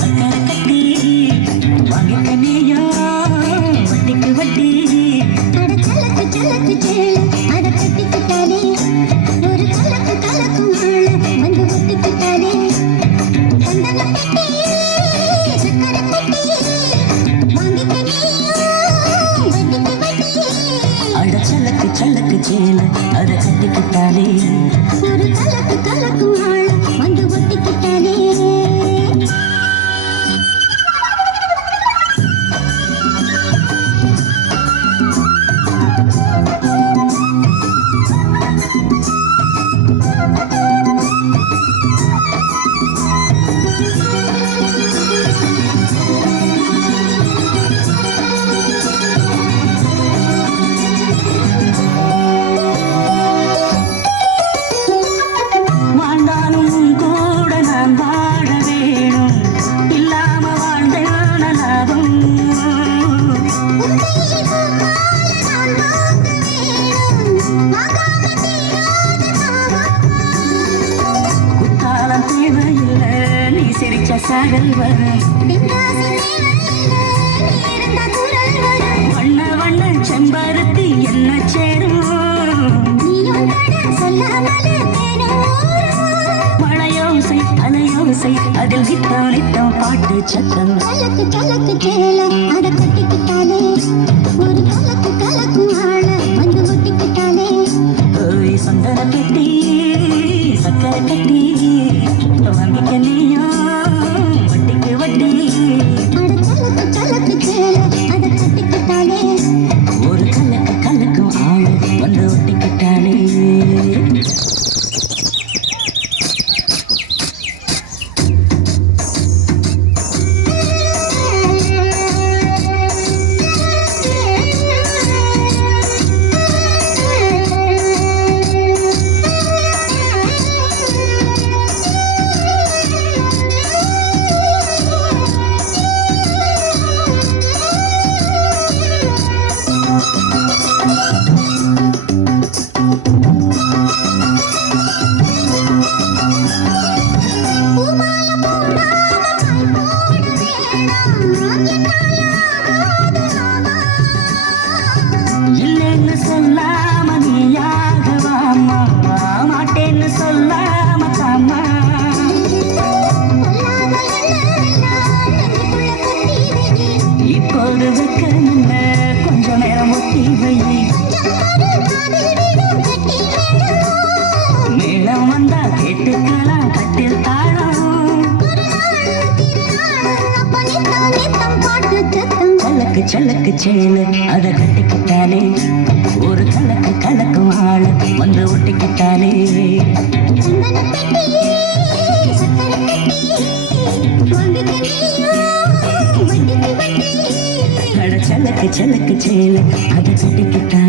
சக்கரை கட்டி வாங்கிக்க நீயோ வட்டிக்கு வட்டி. அட கலக்கு கலக்கு சேல அத கட்டிக்கிட்டாலே ஒரு கலக்கு கலக்கும் ஆள வந்து ஒட்டிக்கிட்டாலே. சந்தன பெட்டி சக்கரை கட்டி வாங்கிக்க நீயோ வட்டிக்கு வட்டி. அட சலக்கு சலக்கு சேல அத கட்டிக்கிட்டாலே ஒரு கலக்கு கலக்கும் ஆள வந்து ஒட்டிக்கிட்டாலே. வாழ்ந்தாலும் கூட நான் வாழ வேணும் இல்லாம வாழ்ந்தேன் லாபம். குத்தாலம் தேவையில்லை நீ சிரிச்ச சாகல் வரும். வண்ண வண்ண செம்பருத்தி என்ன சேரும். மழையோசை அலையோசை அதில் நித்தம் நித்தம் பாட்டு சத்தம். கலக்கு கலக்கு சேல அத கட்டிக்கிட்டாலே ஒரு கலக்கு கலக்கும் ஆள வந்து ஒட்டிக்கிட்டாலே. ஓய் சந்தன கட்டி சக்கரை கட்டி வாங்கிக்க நீயோ வட்டிக்கு வட்டி. அட கலக்கு கலக்கு சேல அத கட்டிக்கிட்டாலே ஒரு கலக்கு கலக்கும் ஆளு வந்து ஒட்டிக்கிட்டாலே. இல்லைன்னு சொல்லாம நீயாகவாமா மாட்டேன்னு சொல்லாம தாமா. இப்போது வைக்க முன்ன கொஞ்ச நேரம் ஒத்தி வை. மேளம் வந்தா கேட்டுக்கலாம் கட்டில் தாழம். சலக்கு சலக்கு சேல அத கட்டிக்கிட்டாலே ஒரு கலக்கு கலக்கும் ஆள வந்து ஒட்டிக்கிட்டாலே. அட சலக்கு சலக்கு சேல அத கட்டிக்கிட்டாலே